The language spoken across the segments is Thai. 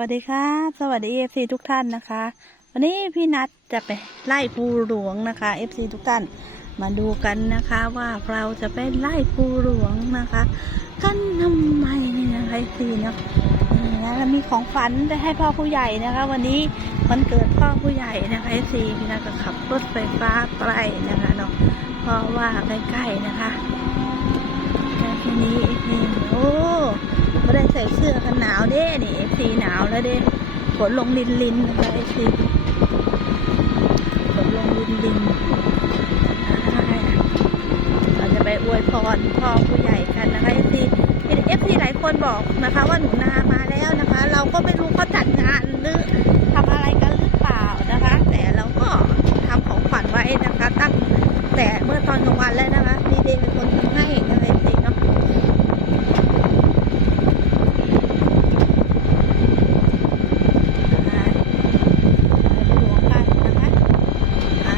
วัสดีครับ สวัสดีเอฟซีทุกท่านนะคะ วันนี้พี่นัทจะไปไล่ภูหลวงนะคะเอฟซีทุกท่านมาดูกันนะคะว่าเราจะไปไล่ภูหลวงนะคะ กันทำไมนี่นะคะเอฟซีเนาะนะแล้วมีของฝันไปให้พ่อผู้ใหญ่นะคะ วันนี้วันเกิดพ่อผู้ใหญ่นะคะเอฟซีพี่นัทก็ขับรถไฟฟ้าไปนะคะเนาะเพราะว่าใกล้ๆนะคะแล้วทีนี้นี่โอ้ ไม่ได้ใส่เสื้อกันหนาวเด้นี่เอฟซีหนาวแล้วเด้ฝนลงลินลินนะคะเอฟซีฝนลงลินลินเราจะไปอวยพรพ่อผู้ใหญ่กันนะคะเอฟซีเอฟซีหลายคนบอกนะคะว่าหนูนามาแล้วนะคะ เราก็ไม่รู้เขาจัดงานหรือทำอะไรกันหรือเปล่านะคะ แต่เราก็ทำของขวัญไว้นะคะ ตั้งแต่เมื่อตอนกลางวันแล้วนะคะดีเดย์เป็นคนทำให้นะคะเอฟซีเนาะ อ่าหลวงกันนะคะอ่า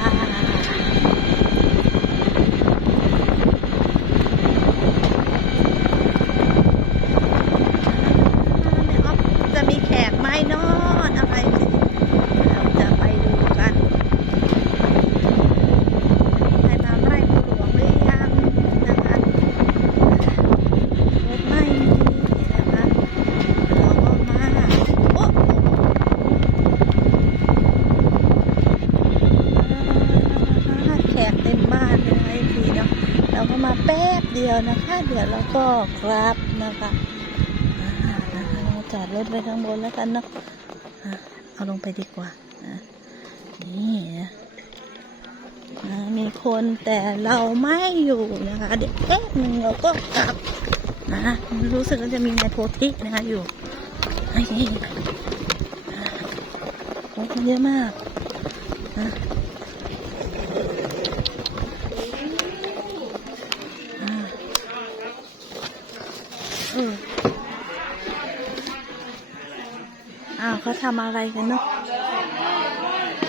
แม่ออฟจะมีแขกไหมเนาะอะไรสิเราจะไปดูกันใครมาไหว้ผู้หลวงหรือยังนะคะรถไม่มีนะคะเราก็มาโอ้ แขกเต็มบ้านเลยไอ้ทีเนาะเราก็มาแป๊บเดี ยวนะคะ เดี๋ยวเราก็กราบนะคะเราจอดรถไว้ข้างบนแล้วกันเนาะเอาลงไปดีกว่านี่นะมีคนแต่เราไม่อยู่นะคะ เดี๋ยวแป๊บหนึ่งเราก็กลับนะรู้สึกว่าจะมีนายโพธินะคะอยู่ไอ้นี่โอ้คนเยอะมากนะ อ้าวเขาทำอะไรกันเนาะ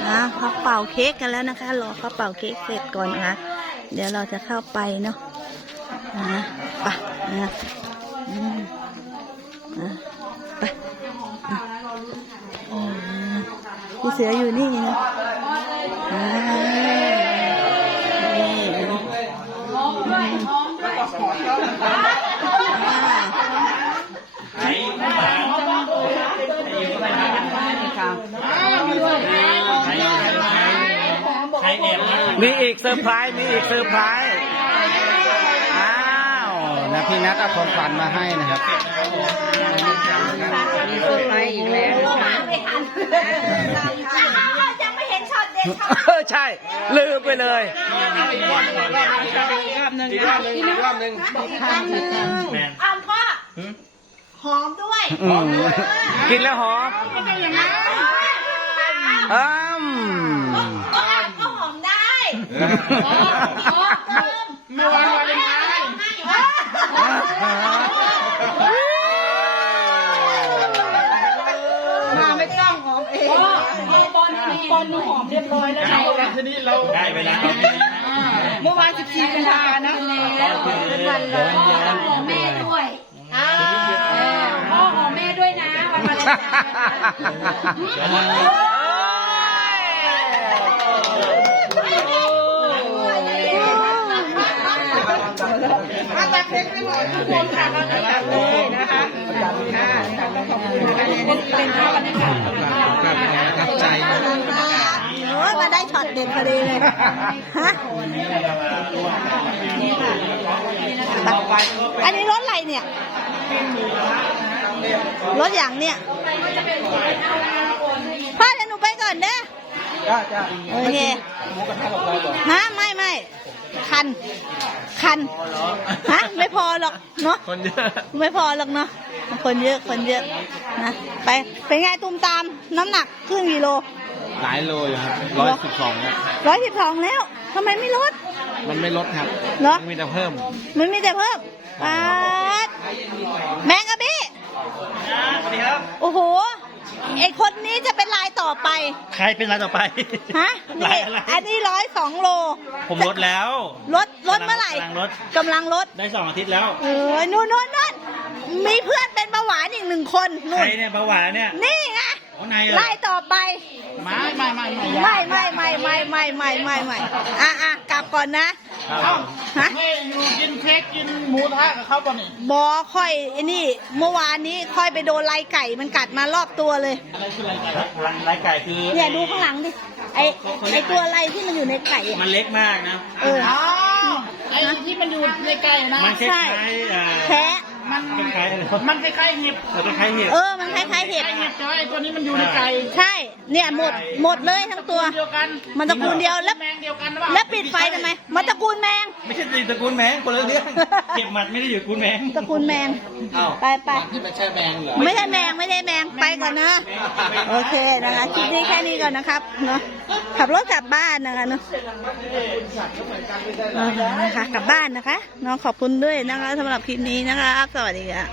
อ่าเขาเป่าเค้กกันแล้วนะคะ รอเขาเป่าเค้กเสร็จก่อนนะคะ เดี๋ยวเราจะเข้าไปเนาะนะไปนะอะไปอะอืมพี่เสืออยู่นี่ไงอ่านี่อ่า มีอีกเซอร์ไพรส์มีอีกเซอร์ไพรส์อ้าวนะพี่นัทเอาของขวัญมาให้นะครับมีเซอร์ไพรส์อีกแล้วนะคะยังไม่เห็นช็อตเด็ดเออใช่ ลืมไปเลยอ่านพ่อหอมด้วยอืมกินแล้วหอมอืมก็อ่านก็หอม ได้เมื่อวานวันเลนไทน์มาไม่ต้องหอมเองบอลบอลหนูหอมเรียบร้อยแล้วนะทีนี้เราได้เวลาเมื่อวาน14กุมภานะแล้วเป็นวันเลยพ่อหอมแม่ด้วยพ่อหอมแม่ด้วยนะวันวาเลนไทน์ มาจากเพชรไม่หมดทุกคนค่ะมาจากเลยนะคะค่ะต้องขอบคุณนะคะนี่เป็นภาพบรรยากาศประทับใจโอ้ยมาได้ช็อตเด็ดพอดีเลยฮะอันนี้รถอะไรเนี่ย รถอย่างเนี่ยพ่อเดี๋ยวหนูไปก่อนเด้อจ้าจ้าโอเคฮะไม่ไม่ คัน คัน ฮะ ไม่พอหรอกเนาะ คนเยอะ ไม่พอหรอกเนาะ คนเยอะ คนเยอะ นะ ไป เป็นไงตุ้มตาม น้ำหนักครึ่งกิโล หลายโลอยู่ครับร้อยสิบสองครับร้อยสิบสองแล้วทำไมไม่ลด มันไม่ลดครับเหรอ มันมีแต่เพิ่ม มันมีแต่เพิ่มปาดแมงกะบี้สวัสดีครับโอ้โห ไอคนนี้จะเป็นลายต่อไป ใครเป็นรายต่อไป ฮะลานี่ยอะไร อันนี้ร้อยสองโลผมลดแล้ว ลดลดเมื่อไหร่กำลังลด กำลังลด ได้สองอาทิตย์แล้ว เออนู่นนู่นนู่นมีเพื่อนเป็นเบาหวานอีกหนึ่งคนนู่ใครนเนี่ยเบาหวานเนี่ยนี่ไงอ๋อในเหรอไล่ต่อไป ไม่ไม่ไม่ไม่ไม่ไม่ไม่ไม่ไม่ไม่ไม่ไม่อะอะกลับก่อนนะ ครับฮะ ไม่อยู่กินเค้กกินหมูทะกับเขาป่ะนี่บอค่อยไอ้นี่ เมื่อวานนี้ค่อยไปโดนไล่ไก่มันกัดมารอบตัวเลย อะไรคือไรไก่ไรไก่คือเนี่ยดูข้างหลังดิไอไอตัวอะไรที่มันอยู่ในไก่อะมันเล็กมากนะ เออไอ้ที่มันอยู่ในไก่นะมันคใช่ล้ายๆอ่าแพ้ มันคล้ายๆอะไรมันคล้ายๆเห็บเออคล้ายๆเห็บเออ มันคล้ายๆเห็บเห็บแต่ว่าไอ้ตัวนี้มันอยู่ในไก่ใช่ เนี่ยหมดหมดเลยทั้งตัว เดียวกันมันตระกูลเดียวแล้วแมงเดียวกันหรือเปล่าแล้วปิดไฟทำไม มันตระกูลแมง ไม่ใช่ตระกูลแมงคนละเรื่องเก็บหมัดไม่ได้อยู่ตระกูลแมงตระกูลแมงอ้าวไปไปที่ไม่ใช่แมงเหรอไม่ใช่แมงไม่ใช่แมงไปก่อนนะโอเคนะคะคลิปนี้แค่นี้ก่อนนะครับเนาะขับรถกลับบ้านนะคะเนาะเออนะคะกลับบ้านนะคะเน้องขอบคุณด้วยนะคะสำหรับคลิปนี้นะคะสวัสดีค่ะ